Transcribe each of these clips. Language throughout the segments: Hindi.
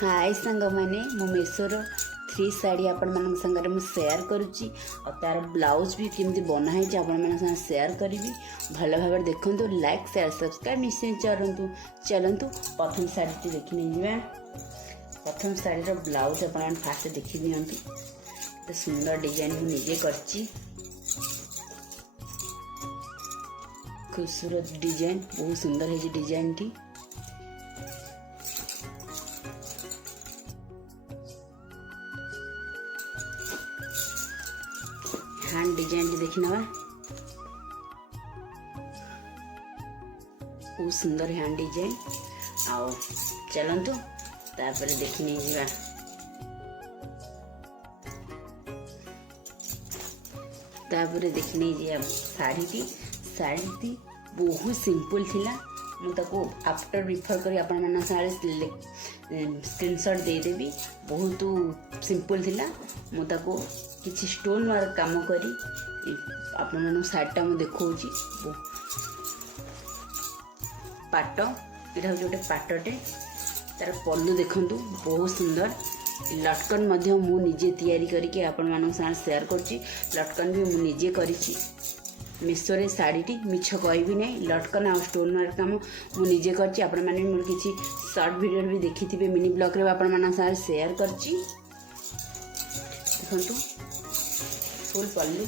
हाय सांग मैंने मो मेसोर 3 साड़ी आपण मान संगे मुझे सेयार करुच्ची और तार ब्लाउज भी केमती बनाई आप सेयार करी भल भाव देखु लाइक शेयर सब्सक्राइब निश्चय चलतु चलतु प्रथम साड़ी देखी नहीं प्रथम साड़ी ब्लाउज आप फास्ट देखी दिखती सुंदर डिजाइन मुझे निजे करची खूबसूरत डिजाइन बहुत सुंदर है डिजाइन टी हैंड डिजाइन देखी ना बहुत सुंदर हैंड डिजाइन आओ चलतु तापर देखी नहीं जा तापर देखी नहीं जा साड़ी बहुत सिंपल थिला मुझे आफ्टर बिफोर कर आपण स्क्रीनशॉट देदेवी बहुत सिंपल थिला मुझे किसी स्टोन वाला काम करी आपण साड़ीटा मुझे देखी पाट यहाँ हूँ गोटे पाटटे तार पल्लू देखु बहुत सुंदर लटकन मु निजे तैयारी करके आपण मान शेयर करछि लटकन भी मु निजे करिछि मेसोरे साड़ीटी मिछ कहबी नहीं लटकन आ स्टोन वाला काम मु निजे करछि आपण माने मोर किछि शॉर्ट वीडियो भी देखिथिबे मिनी ब्लॉग रे आपण मान शेयर करछि देखंतु फुल पल्लू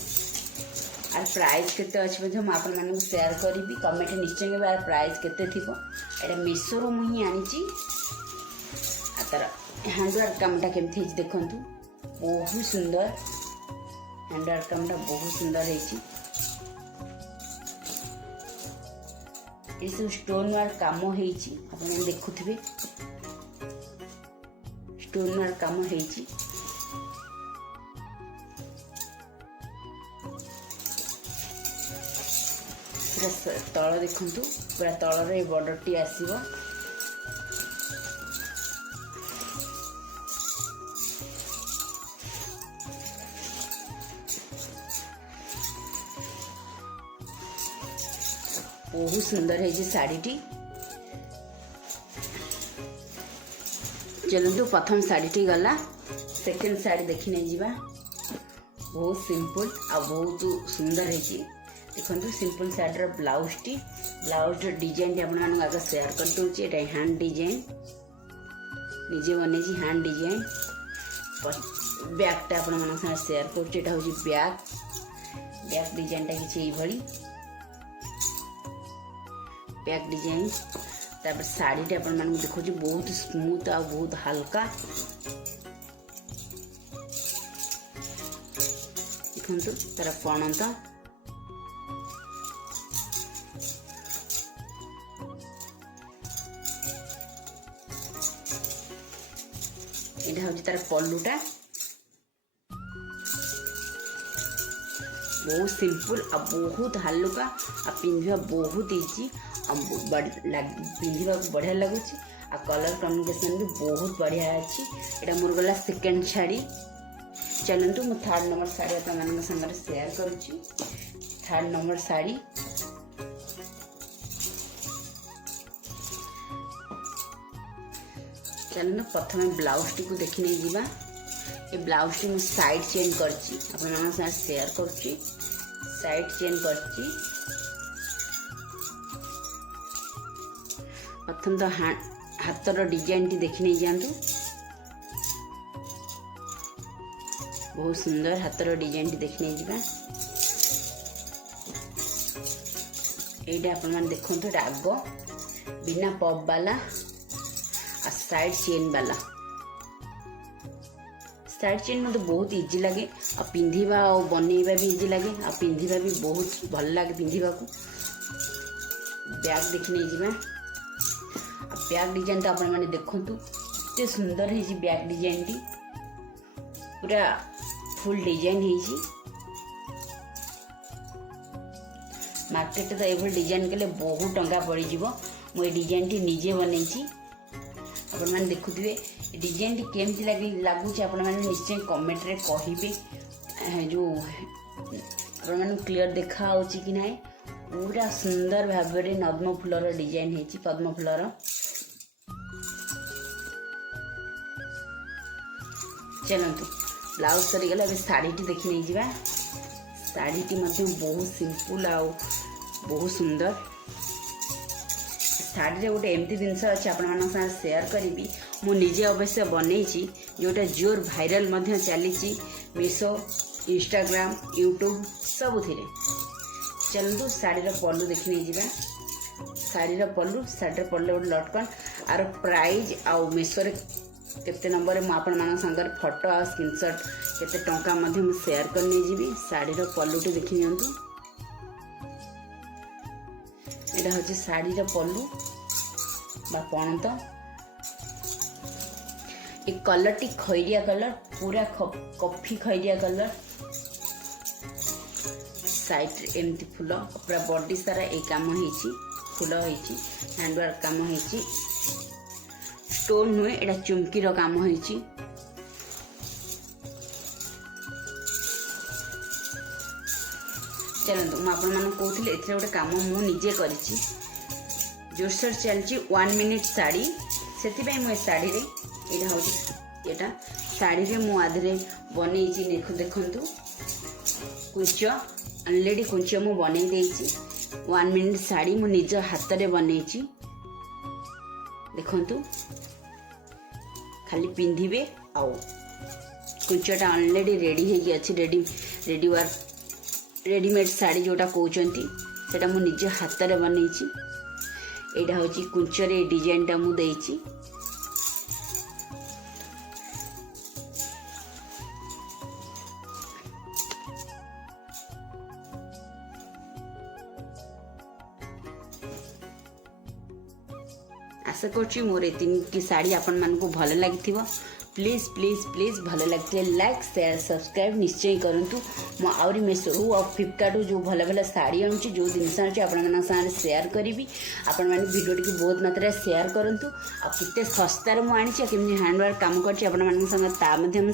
आर प्राइस केते अछि मुझे आपण मान शेयर करी कमेंट निश्चय के आर प्राइस केते थिबो एटा मेसो रो मुही आनिछि आ तार हैंडवर्क कामटा केमथि देखंतु बहुत सुंदर हैंडवर्क कामटा बहुत सुंदर है ये सब स्टोन वाला काम होइछि आपण देखुथिबे स्टोन वाला काम होइछि पूरा तल देखंतु पूरा तल रे बॉर्डर टी आसीबो बहुत सुंदर है जी साड़ीटी चलतु प्रथम साड़ीटी गला सेकेंड साड़ी देखी नहीं जीवा बहुत सिंपल आ बहुत सुंदर है जी देखो सिंपल साड़ी ब्लाउज डिजाइन आप आगे शेयर कर दूसरी ये हैंड डिजाइन निजे बने हैंड डिजाइन बैगटा आप शेयर कर बैग डिजाइनटा किसी भाई बैक डिजाइन तापर साड़ीटा आपण मानू देखो बहुत स्मूथ आ बहुत हल्का देखो तार पणत यहाँ हूँ तार पल्लूटा बहुत सिंपल आ बहुत हल्का आ पिंधा बहुत इजी पिंधा बढ़िया लगुच आ कलर कॉम्बिनेशन भी बहुत बढ़िया अच्छी एटा मोर गला सेकेंड साड़ी चलतु मु थर्ड नंबर साड़ी आप संगे शेयर करुच्ची थर्ड नंबर साड़ी चलना प्रथम ब्लाउज टी को देखी नहीं जीवा ये ब्लाउज टी मुझे साइड चेंज करची अपन शेयर करची साइड चेंज करची प्रथम तो हाथर डिजाइन टी देखी नहीं जातु बहुत सुंदर हाथर डिजाइन टी देखी नहीं जावा एटा अपन मान देखंतु आग बिना पप वाला आ साइड चेन वाला साइड चेन मतलब बहुत इजी लगे आ पिंधिबा और बनैबा भी इजी लगे आ पिंधिबा भी बहुत भल लगे पिंधिबा को बैग देखी नहीं जीवा बैग डिजाइन तो आप देखंतु एते सुंदर है बैग डिजाइन टी पूरा फुल डिजाइन है मार्केट तो ये डिजाइन कले बहुत टंका पड़ जाव मुझे डिजाइन टी निजे बनई आपण मैंने देखुए डिजाइन टी केमती लगुच आप निश्चय कमेंट रे कहिबे जो आप क्लियर देखा कि ना पूरा सुंदर भाव में नद्म फूलर डिजाइन है पद्म फूलर चलतु ब्लाउज सरीगला शाढ़ी देखी नहीं जा शाढ़ी बहुत सिंपल आ बहुत सुंदर शाढ़ी गोटे एमती जिनस अच्छे आपण सेयार करी मु निजे अवश्य बनई जोटा जोर भाइराल चली मीशो इंस्टाग्राम यूट्यूब सबुथिरे चलतु शाढ़ीर पल्लू देखी नहीं जा शाढ़ीर पल्लू शाढ़ीर पल्लू गोटे लटकन आर प्राइज आउ मीशो केते नंबर मुझे संगे फोटो आ स्क्रीनशॉट केते टंका मु शेयर कर नहीं जीवी शाढ़ीर पल्लूटे देखी नियंतु एटा हচ্ছে शाढ़ीर पल्लू बा पणत ए कलर टी खैरिया कलर पूरा कॉफी खैरिया कलर साइड एमती फूल पूरा बॉडी सारा ए काम होईची फूल होईची हैंडवर्क काम होईची स्टोन नुहे एटा चुमकी रो काम होईची चलतु मुझे कहूली ए गोटे कम मुझे करी जोरसोर चलती 1 मिनिट साड़ी से मुझे शाढ़ी यहाँ हूँ यहाँ शाढ़ी मुझे बनई देखु कुंच अलरेडी कुंच मु बनई 1 मिनिट शाढ़ी मु निज हाथ में बनई देखु खाली पिंधे आउ कुंचटा अलरेडी रेडी होगी अच्छी रेडी वर्क रेडीमेड शाढ़ी जोटा कहते सेटा मु निज हाथ में बनई यहाँ हूँ कुंचर डिजाइनटा मुझे आशा करुँची मोर एतिकी शाढ़ी आपण मानक भल लगी प्लीज प्लीज प्लीज भल लगे लाइक शेयर सब्सक्राइब निश्चय करूँ मुझे मीशो और फ्लिपकार्ट जो भल भल शाढ़ी आणुची जो जिनस अच्छे आपण शेयर करी आपण मैंने भिडियो टी बहुत मात्रा शेयर करूँ आते सस्तार मुझे केमी हैंडवर्क काम कर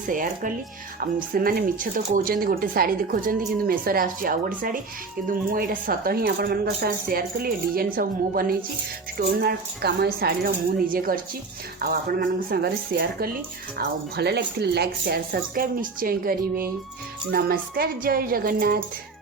शेयर कली से मिछ तो कहते गोटे शाढ़ी देखा कि मेसोरे आउ गोटे शाढ़ी कि मुझे सत ही आपण शेयर कली डिजाइन सब मु बनई स्टोन वर्क काम शाढ़ीर मुझे कर शेयर कली आउ भल लगे लाइक शेयर सब्सक्राइब निश्चय करेंगे। नमस्कार जय जगन्नाथ।